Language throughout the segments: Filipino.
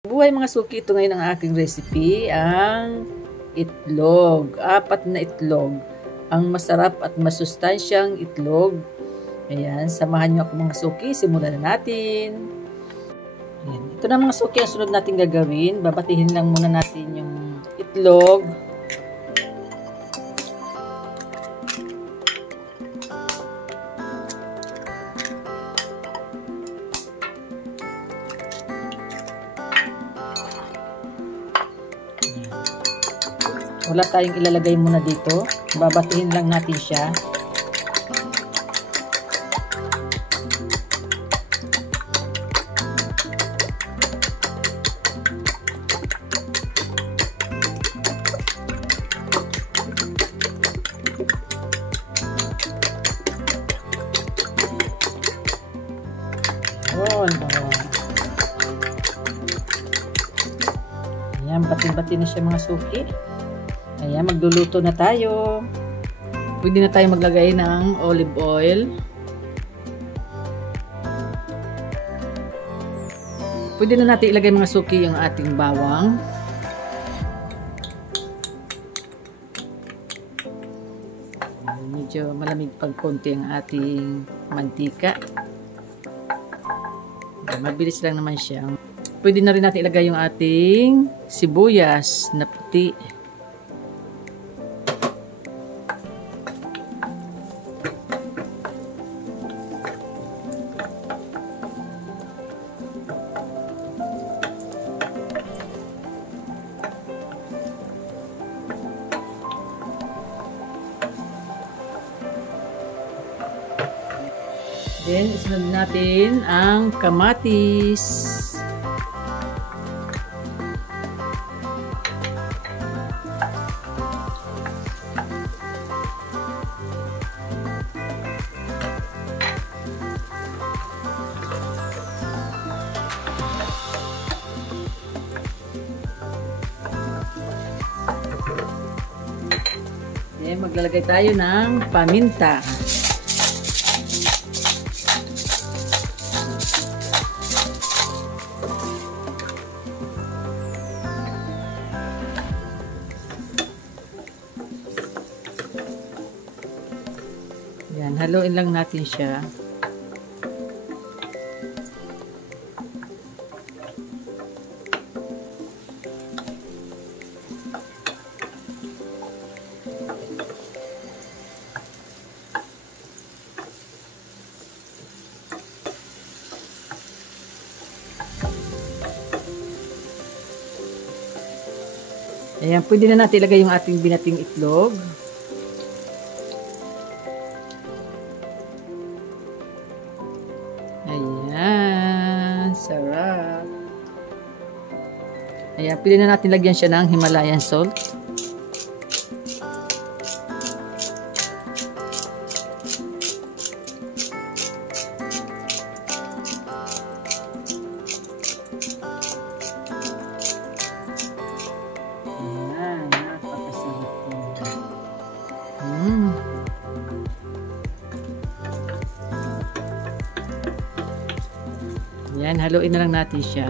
Buhay mga suki, ito ngayon ang aking recipe, ang itlog. 4 na itlog. Ang masarap at masustansyang itlog. Ayan, samahan nyo ako mga suki. Simulan na natin. Ayan, ito na mga suki ang sunod natin gagawin. Babatihin lang muna natin yung itlog. Wala tayong ilalagay muna dito. Babatihin lang natin siya. Ayan, bati-bati na siya mga suki. Ayan, magluluto na tayo. Pwede na tayo maglagay ng olive oil. Pwede na natin ilagay mga suki yung ating bawang. Medyo malamig pag konti ang ating mantika. Mabilis lang naman siya. Pwede na rin natin ilagay yung ating sibuyas na puti. Then, isunod natin ang kamatis. Then, maglalagay tayo ng paminta. Yan, haluin lang natin siya. Ayan, pwede na natin ilagay yung ating binating itlog. Ayan, sarap. Ayan, pwede na natin lagyan siya ng Himalayan salt. Ayan, napakasarap po. Yan, haluin na lang natin siya.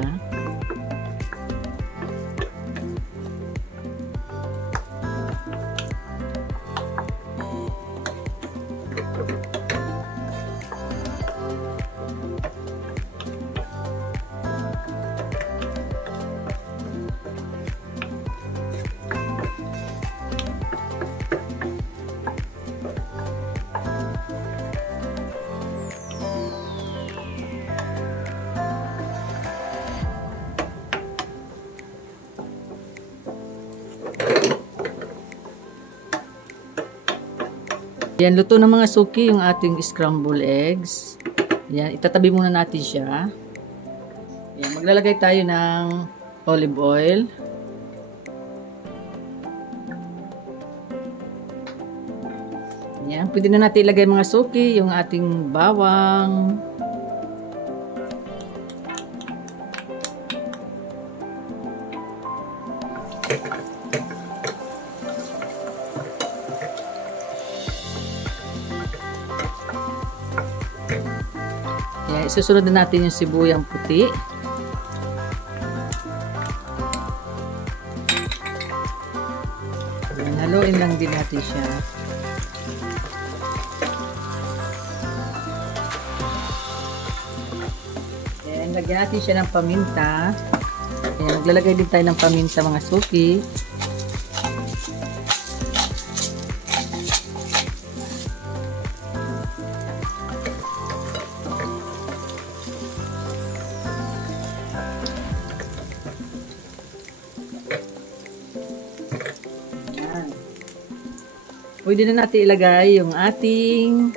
Yan, luto ng mga suki yung ating scrambled eggs. Yan, itatabi muna natin siya. Yan, maglalagay tayo ng olive oil. Yan, pwede na natin ilagay mga suki yung ating bawang. Kaya isusunod na natin yung sibuyang puti. Ayan, haluin lang din natin siya. Ayan, lagyan natin siya ng paminta. Ayan, maglalagay din tayo ng paminta mga suki. Pwede na natin ilagay yung ating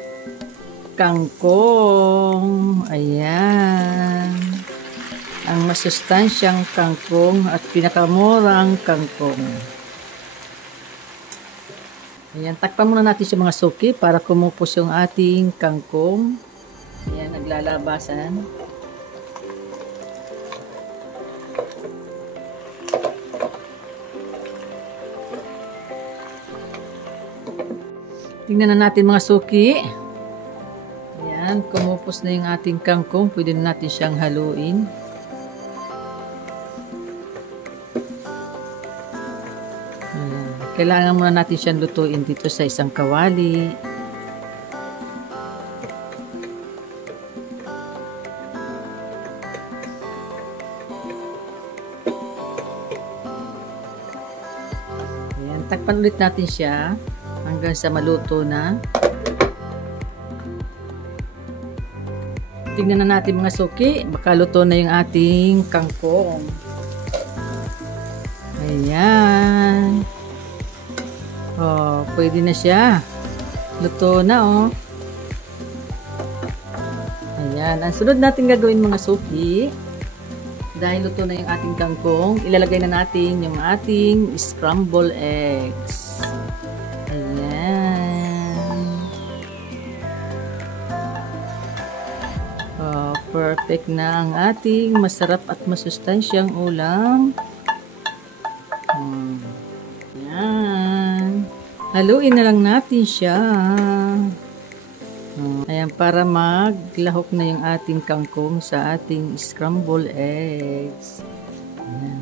kangkong. Ayan. Ang masustansyang kangkong at pinakamurang kangkong. Ayan. Takpan muna natin sa mga suki para kumupos yung ating kangkong. Ayan. Naglalabasan. Tingnan na natin mga suki. Ayan, kumupos na yung ating kangkong. Pwede na natin siyang haluin. Ayan. Kailangan muna natin siyang lutuin dito sa isang kawali. Ayan, takpan ulit natin siya hanggang sa maluto na. Tingnan na natin mga suki, baka luto na yung ating kangkong. Ayan. Oh, pwede na siya. Luto na oh. Ayan. Ang sunod natin gagawin mga suki, dahil luto na yung ating kangkong, ilalagay na natin yung ating scrambled eggs. Perfect na ang ating masarap at masustansyang ulam. Ayan. Haluin na lang natin siya. Ayan, para maglahok na yung ating kangkong sa ating scrambled eggs. Ayan.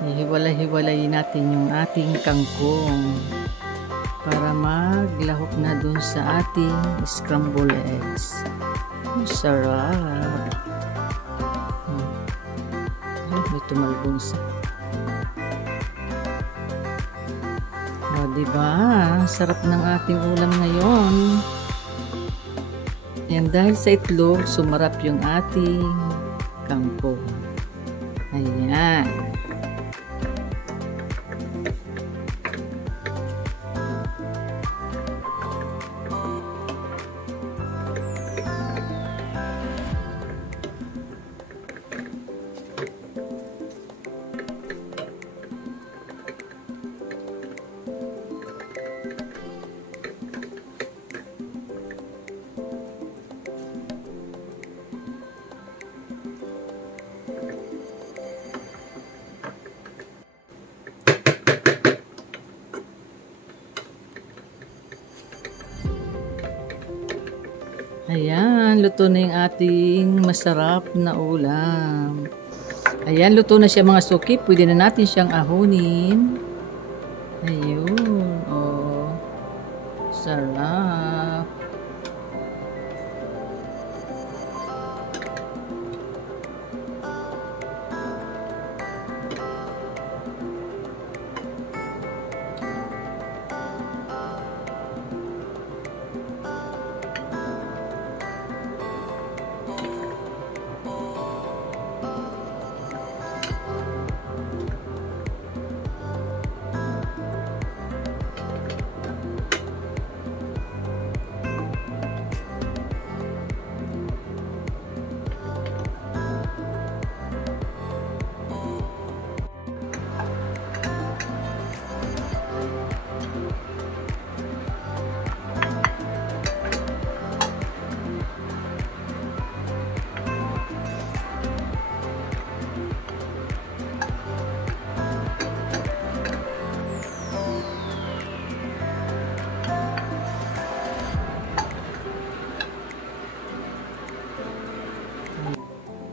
Hiwalay-hiwalay natin yung ating kangkong para maglahok na dun sa ating scrambled eggs. Sarap. May tumalbong sa. Diba? Sarap ng ating ulam ngayon. Yan, dahil sa itlog, sumarap yung ating kangkong. Ayan. Ayan, luto na yung ating masarap na ulam. Ayan, luto na siya mga suki. Pwede na natin siyang ahunin. Ayun, oh. Sarap.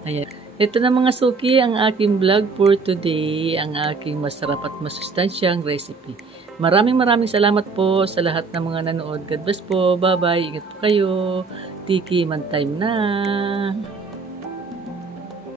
Ayan. Ito na mga suki ang aking vlog for today, ang aking masarap at masustansyang recipe. Maraming salamat po sa lahat ng mga nanood. God bless po. Bye-bye. Ingat po kayo. Tiki, man time na.